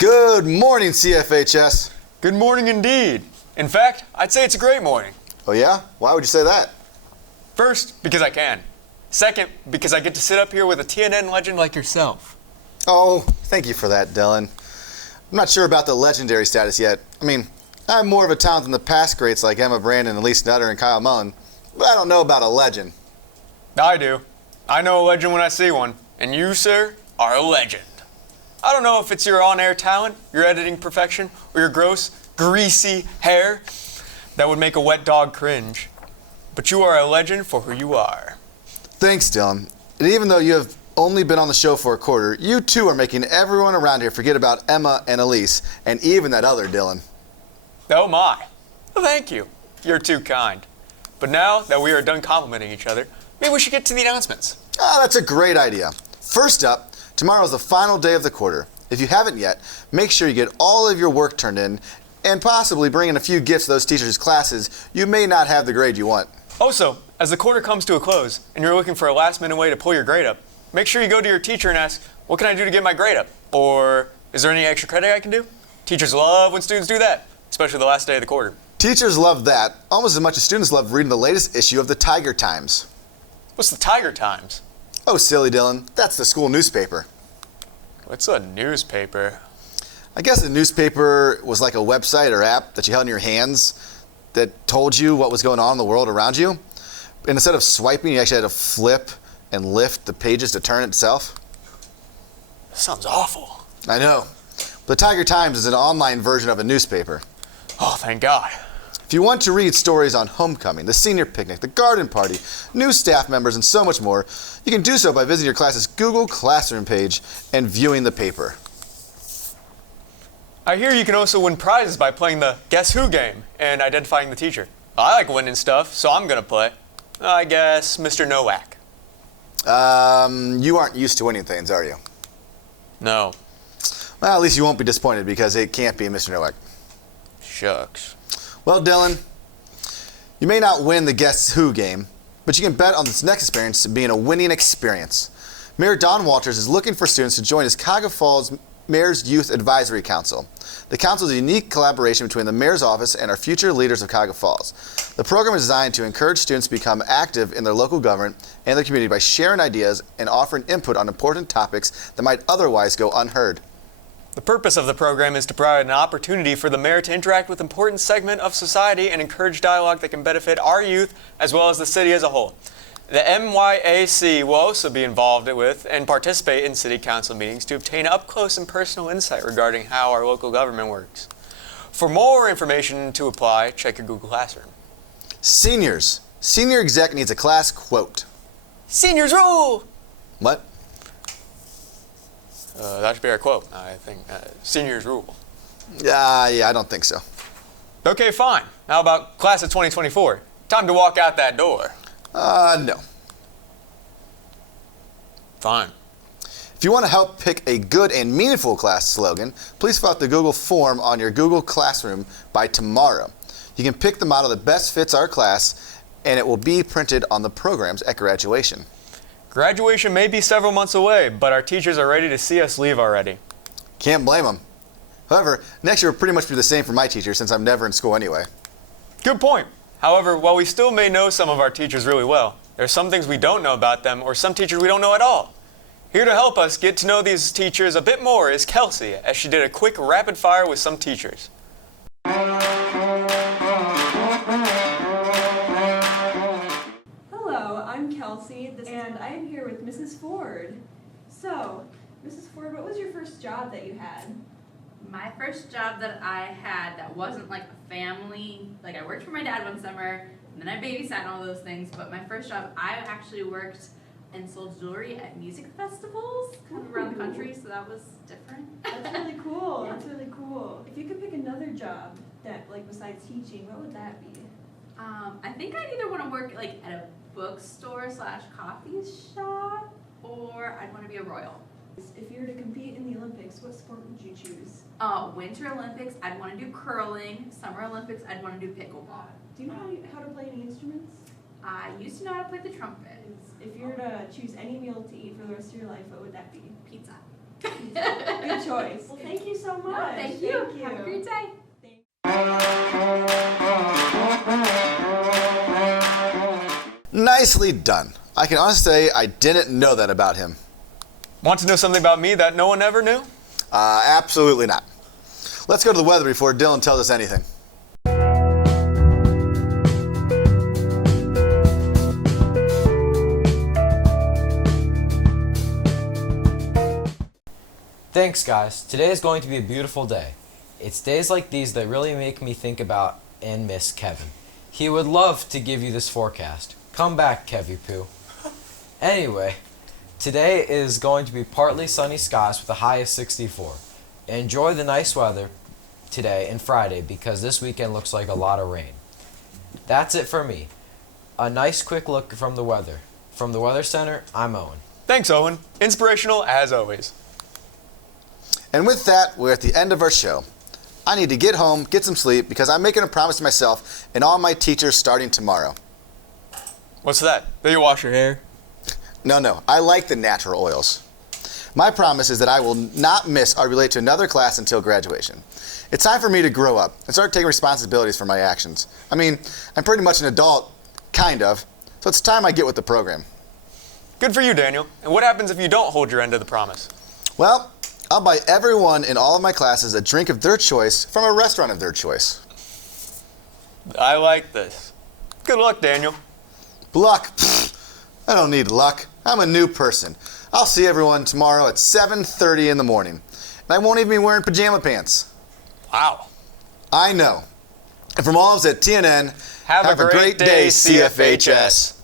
Good morning, CFHS. Good morning indeed. In fact, I'd say it's a great morning. Oh yeah? Why would you say that? First, because I can. Second, because I get to sit up here with a TNN legend like yourself. Oh, thank you for that, Dylan. I'm not sure about the legendary status yet. I mean, I'm more of a talent than the past greats like Emma Brandon, Elise Nutter, and Kyle Mullen, but I don't know about a legend. I do. I know a legend when I see one. And you, sir, are a legend. I don't know if it's your on-air talent, your editing perfection, or your gross, greasy hair that would make a wet dog cringe. But you are a legend for who you are. Thanks, Dylan. And even though you have only been on the show for a quarter, you too are making everyone around here forget about Emma and Elise, and even that other Dylan. Oh my. Well, thank you. You're too kind. But now that we are done complimenting each other, maybe we should get to the announcements. That's a great idea. First up, tomorrow is the final day of the quarter. If you haven't yet, make sure you get all of your work turned in and possibly bring in a few gifts to those teachers' classes you may not have the grade you want. Also, as the quarter comes to a close and you're looking for a last-minute way to pull your grade up, make sure you go to your teacher and ask, what can I do to get my grade up? Or, is there any extra credit I can do? Teachers love when students do that, especially the last day of the quarter. Teachers love that almost as much as students love reading the latest issue of the Tiger Times. What's the Tiger Times? Oh, silly Dylan, that's the school newspaper. What's a newspaper? I guess a newspaper was like a website or app that you held in your hands that told you what was going on in the world around you. And instead of swiping, you actually had to flip and lift the pages to turn itself. That sounds awful. I know. The Tiger Times is an online version of a newspaper. Oh, thank God. If you want to read stories on homecoming, the senior picnic, the garden party, new staff members, and so much more, you can do so by visiting your class's Google Classroom page and viewing the paper. I hear you can also win prizes by playing the Guess Who game and identifying the teacher. I like winning stuff, so I'm gonna play. I guess Mr. Nowak. You aren't used to winning things, are you? No. Well, at least you won't be disappointed because it can't be Mr. Nowak. Shucks. Well, Dylan, you may not win the Guess Who game, but you can bet on this next experience being a winning experience. Mayor Don Walters is looking for students to join his Cuyahoga Falls Mayor's Youth Advisory Council. The council is a unique collaboration between the mayor's office and our future leaders of Cuyahoga Falls. The program is designed to encourage students to become active in their local government and their community by sharing ideas and offering input on important topics that might otherwise go unheard. The purpose of the program is to provide an opportunity for the mayor to interact with important segment of society and encourage dialogue that can benefit our youth as well as the city as a whole. The MYAC will also be involved with and participate in city council meetings to obtain up-close and personal insight regarding how our local government works. For more information to apply, check your Google Classroom. Seniors. Senior exec needs a class quote. Seniors rule! What? That should be our quote, I think. Seniors rule. Yeah, I don't think so. Okay, fine. How about class of 2024? Time to walk out that door. No. Fine. If you want to help pick a good and meaningful class slogan, please fill out the Google form on your Google Classroom by tomorrow. You can pick the motto that best fits our class, and it will be printed on the programs at graduation. Graduation may be several months away, but our teachers are ready to see us leave already. Can't blame them. However, next year will pretty much be the same for my teachers since I'm never in school anyway. Good point. However, while we still may know some of our teachers really well, there are some things we don't know about them or some teachers we don't know at all. Here to help us get to know these teachers a bit more is Kelsey, as she did a quick rapid fire with some teachers. Hello, I'm Kelsey, and I am here with Mrs. Ford. So, Mrs. Ford, what was your first job that you had? My first job that I had that wasn't like a family, like I worked for my dad one summer, and then I babysat and all those things, but my first job, I actually worked and sold jewelry at music festivals kind of around the country, so that was different. That's really cool. Yeah. That's really cool. If you could pick another job that, like, besides teaching, what would that be? I think I'd either want to work like at a bookstore / coffee shop, or I'd want to be a royal. If you were to compete in the Olympics, what sport would you choose? Winter Olympics, I'd want to do curling. Summer Olympics, I'd want to do pickleball. Do you know how to play any instruments? I used to know how to play the trumpet. If you were to choose any meal to eat for the rest of your life, what would that be? Pizza. Good choice. Well, thank you so much. Thank you. Have a great day. Nicely done. I can honestly say I didn't know that about him. Want to know something about me that no one ever knew? Absolutely not. Let's go to the weather before Dylan tells us anything. Thanks, guys. Today is going to be a beautiful day. It's days like these that really make me think about and miss Kevin. He would love to give you this forecast. Come back, Kevy Poo. Anyway, today is going to be partly sunny skies with a high of 64. Enjoy the nice weather today and Friday because this weekend looks like a lot of rain. That's it for me. A nice quick look from the weather. From the Weather Center, I'm Owen. Thanks, Owen. Inspirational as always. And with that, we're at the end of our show. I need to get home, get some sleep, because I'm making a promise to myself and all my teachers starting tomorrow. What's that? Do you wash your hair? No, I like the natural oils. My promise is that I will not miss or be late to another class until graduation. It's time for me to grow up and start taking responsibilities for my actions. I mean, I'm pretty much an adult, kind of, so it's time I get with the program. Good for you, Daniel. And what happens if you don't hold your end of the promise? Well, I'll buy everyone in all of my classes a drink of their choice from a restaurant of their choice. I like this. Good luck, Daniel. Luck? Pfft, I don't need luck. I'm a new person. I'll see everyone tomorrow at 7:30 in the morning. And I won't even be wearing pajama pants. Wow. I know. And from all of us at TNN, Have a great day, CFHS.